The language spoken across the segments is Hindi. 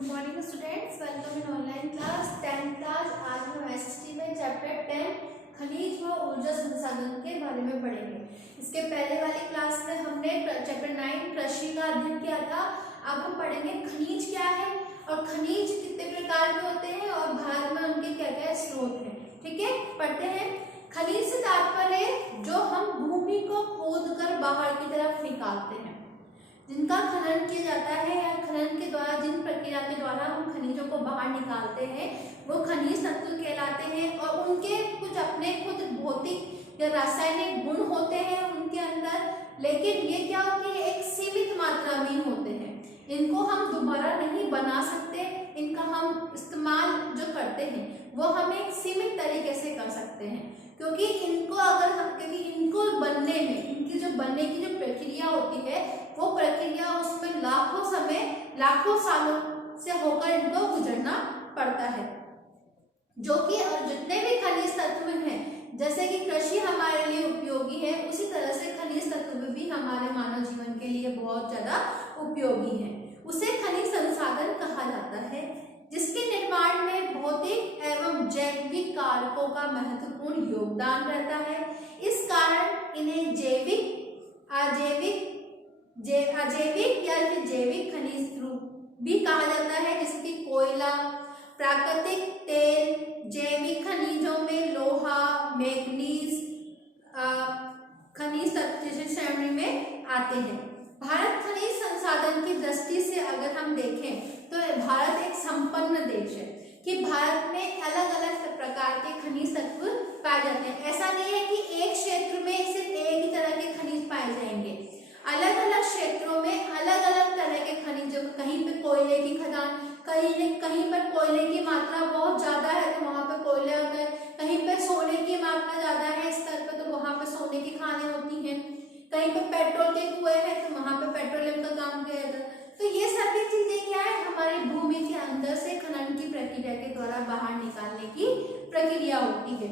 Good morning students, welcome in online class 10th class. आज हम एसएसटी में चैप्टर 10 खनिज व ऊर्जा संसाधन के बारे में पढ़ेंगे। इसके पहले वाली क्लास में हमने चैप्टर 9 कृषि का अध्ययन किया था। अब हम पढ़ेंगे खनिज क्या है और खनिज कितने प्रकार के होते हैं और भारत में उनके क्या क्या स्रोत हैं। ठीक है, पढ़ते हैं। खनिज से तात्पर्य जो हम भूमि को खोद कर बाहर की तरफ निकालते हैं, जिनका खनन किया जाता है या खनन के द्वारा जिन प्रक्रिया के द्वारा हम खनिजों को बाहर निकालते हैं वो खनिज तत्व कहलाते हैं। और उनके कुछ अपने खुद भौतिक या रासायनिक गुण होते हैं उनके अंदर, लेकिन ये क्या होती है, एक सीमित मात्रा में होते हैं। इनको हम दोबारा नहीं बना सकते, इनका हम इस्तेमाल जो करते हैं वो हम एक सीमित तरीके से कर सकते हैं, क्योंकि इनको अगर हम इनको बनने में इनकी जो बनने की जो प्रक्रिया होती है वो प्रक्रिया उसमें लाखों सालों से होकर इनको गुजरना पड़ता है। जो कि और जितने भी खनिज तत्व हैं, जैसे कि कृषि हमारे लिए उपयोगी है, उसी तरह से खनिज तत्व भी हमारे मानव जीवन के लिए बहुत ज्यादा उपयोगी है। उसे खनिज संसाधन कहा जाता है, जिसके निर्माण में भौतिक एवं जैविक कारकों का महत्वपूर्ण योगदान रहता है। इस कारण इन्हें अजैविक या फिर जैविक खनिज भी कहा जाता है, जैसे कि कोयला, प्राकृतिक तेल, जैविक खनिजों में लोहा, मैग्नीज खनिज तत्व श्रेणी में आते हैं। भारत खनिज संसाधन की दृष्टि से अगर हम देखें तो भारत एक संपन्न देश है कि भारत में अलग अलग प्रकार के खनिज तत्व पाए जाते हैं। ऐसा नहीं है कि एक क्षेत्र में सिर्फ एक ही तरह के खनिज पाए जाएंगे, अलग अलग क्षेत्रों में अलग अलग तरह के खनिजों, कहीं पे कोयले की खदान, कहीं पर कोयले की मात्रा बहुत ज्यादा है तो वहां पर कोयले होता है, कहीं पर सोने की मात्रा ज्यादा है स्तर पर तो वहां पर सोने की खानें होती हैं, कहीं पर पेट्रोल के कुएं हैं तो वहां पर पेट्रोलियम का काम किया जाता है। तो ये सभी चीजें क्या है, हमारी भूमि के अंदर से खनन की प्रक्रिया के द्वारा बाहर निकालने की प्रक्रिया होती है।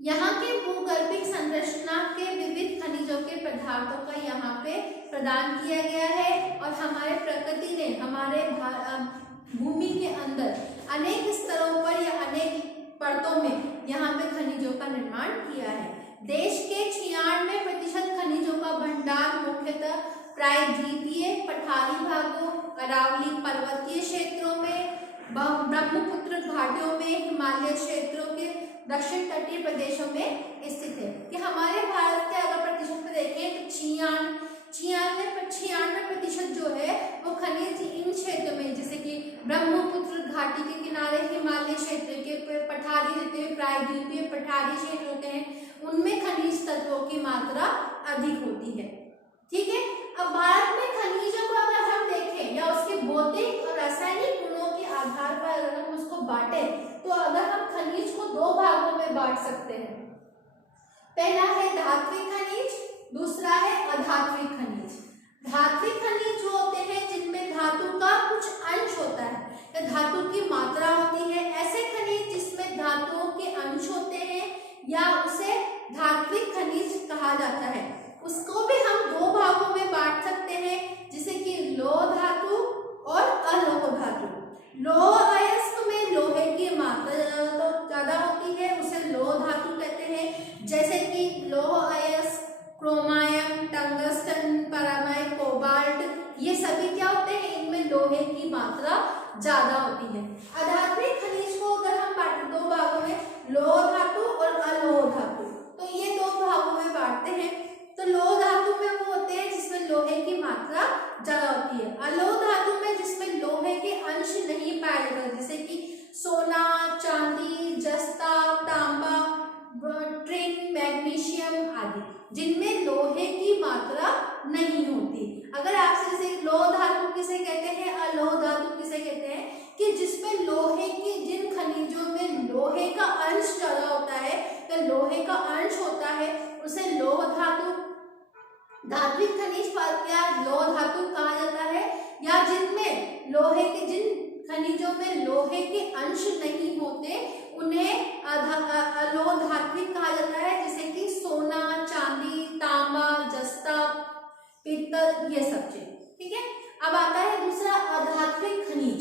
यहाँ के भूगर्भिक संरचना के विविध खनिजों के पदार्थों का यहाँ पे प्रदान किया गया है और हमारे प्रकृति ने हमारे भूमि के अंदर अनेक स्तरों पर या अनेक परतों में यहाँ पे खनिजों का निर्माण किया है। देश के 96% खनिजों का भंडार मुख्यतः प्रायद्वीपीय पठारी भागों, अरावली पर्वतीय क्षेत्रों में, ब्रह्मपुत्र घाटियों में, हिमालय क्षेत्रों के दक्षिण तटीय प्रदेशों में स्थित है। कि हमारे भारत के अगर प्रतिशत में देखें तो 96% जो है वो खनिज इन क्षेत्रों में, जैसे कि ब्रह्मपुत्र घाटी के किनारे, हिमालय क्षेत्र के पठारी जितने प्रायद्वीपीय पठारी क्षेत्र होते हैं उनमें खनिज तत्वों की मात्रा अधिक होती है। ठीक है, अब भारत में खनिजों को अगर हम देखें या उसके भौतिक और रासायनिक गुणों के आधार पर अगर हम उसको बांटे तो अगर हम खनिज को दो भागों में बांट सकते हैं। पहला है धात्विक खनिज, दूसरा है अधात्विक खनिज। धात्विक खनिज जो होते हैं जिनमें धातु का कुछ अंश होता है या धातु की मात्रा होती है, ऐसे खनिज जिसमें धातुओं के अंश होते हैं या उसे धात्विक खनिज कहा जाता है। उसको भी हम दो भागों में बांट सकते हैं, जैसे कि लौह धातु और अलोह धातु। लौह अयस्क में लोहे की मात्रा तो ज्यादा होती है, उसे लौह धातु कहते हैं, जैसे कि लौह अयस्क, क्रोमायम, टंगस्टन, पैरामाइट, कोबाल्ट, ये सभी क्या होते हैं, इनमें लोहे की मात्रा ज्यादा होती है। अधात्विक खनिज को अगर हम बांटे दो भागों में, लौह धातु और अलोह धातु, तो ये दो भागों में बांटते हैं। तो लौह धातु में वो होते हैं जिसमें लोहे की मात्रा ज्यादा होती है, अलोह धातु में जिसमें लोहे के अंश नहीं पाए जाते, जैसे कि सोना, चांदी, जस्ता, तांबा, टिन, मैग्नीशियम आदि, जिनमें लोहे की मात्रा नहीं होती। अगर आपसे जैसे लौह धातु किसे कहते हैं, अलोह धातु किसे कहते हैं, कि जिसमें लोहे की, जिन खनिजों में लोहे का अंश ज्यादा होता है या लोहे का अंश होता है उसे लौह धातु, धात्विक खनिज या लौह धातु कहा जाता है। या जिनमें लोहे के, जिन खनिजों में लोहे के अंश नहीं होते उन्हें अलोह धात्विक कहा जाता है, जैसे कि सोना, चांदी, तांबा, जस्ता, पीतल, ये सब चीज। ठीक है, अब आता है दूसरा अधात्विक खनिज।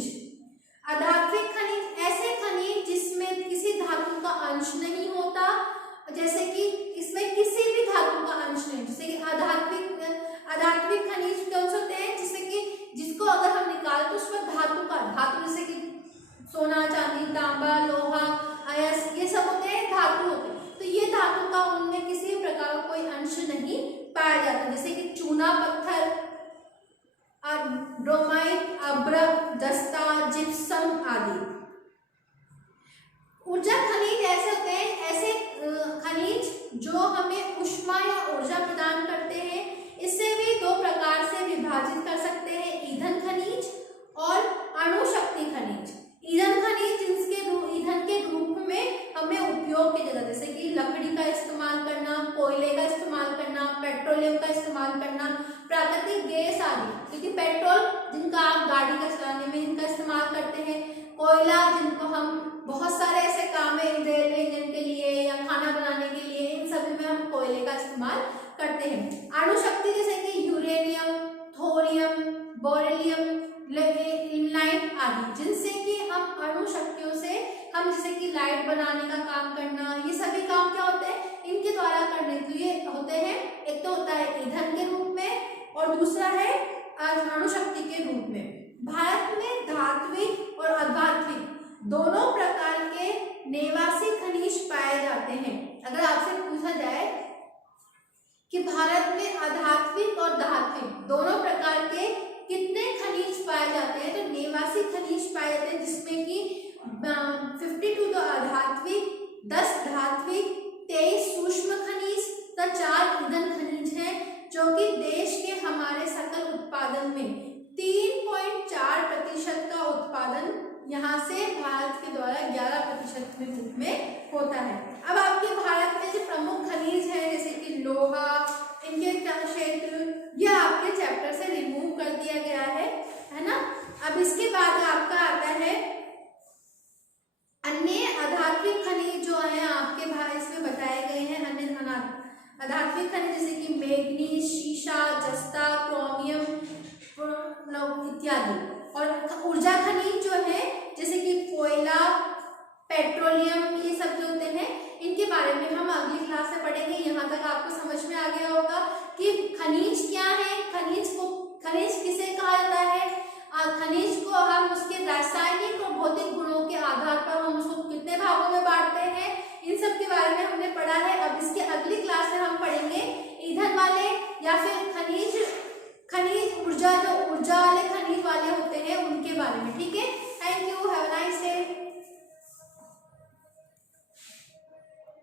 ब्रोमाइट, अब्रक, जस्ता, जिप्सम आदि। ऊर्जा खनिज ऐसे होते हैं, ऐसे खनिज जो हमें ऊष्मा या ऊर्जा प्रदान करते हैं। इसे भी दो प्रकार से विभाजित कर सकते हैं, ईंधन खनिज और अणुशक्ति खनिज। ईंधन खनिज जिसके ईंधन के रूप में हमें उपयोग किया जाता है, जैसे कि लकड़ी का इस्तेमाल करना, कोयले का इस्तेमाल करना, पेट्रोलियम का इस्तेमाल करना, प्राकृतिक गैस आदि। क्योंकि पेट्रोल जिनका आप गाड़ी का चलाने में इनका इस्तेमाल करते हैं, कोयला जिनको हम बहुत सारे ऐसे काम है रेलवे इंजन के लिए या खाना बनाने के लिए, इन सभी में हम कोयले का इस्तेमाल करते हैं। अणुशक्ति जैसे कि यूरेनियम, थोरियम, बेरिलियम, लाइट आदि, जिनसे कि हम अणु शक्तियों से हम जैसे कि लाइट बनाने का काम करना, ये सभी काम क्या होते हैं, इनके द्वारा करने के लिए होते हैं। एक तो होता है ईंधन के रूप में और दूसरा है अणु शक्ति के रूप में। भारत में धात्विक और अधात्विक दोनों प्रकार के नेवासी खनिज पाए जाते हैं। अगर आपसे पूछा जाए कि भारत में अधात्विक और धात्विक दोनों प्रकार के कितने खनिज पाए जाते हैं, तो नेवासी खनिज पाए जाते हैं, जिसमें कि 52 तो अधात्विक, 10 धात्विक, 23 सूक्ष्म खनिज तथा 4 ईंधन खनिज हैं, जो कि देश के हमारे सकल उत्पादन में 3.4% का उत्पादन यहाँ से भारत के द्वारा 11% के रूप में होता है। अब आपके भारत में जो प्रमुख खनिज है जैसे कि लोहा, इनके क्षेत्र, यह आपके चैप्टर से रिमूव कर दिया गया है ना। अब इसके बाद आपका आता है अन्य अधात्विक खनिज जो है आपके इसमें बताए गए हैं। अन्य अधात्विक खनिज जैसे कि मैग्नीज, शीशा, जस्ता, क्रोमियम इत्यादि। और ऊर्जा खनिज जो है जैसे कि कोयला, पेट्रोलियम, ये सब जो होते हैं, इनके बारे में हम अगली क्लास में पढ़ेंगे। यहाँ तक आपको समझ में आ गया होगा कि खनिज क्या है, खनिज किसे कहा जाता है,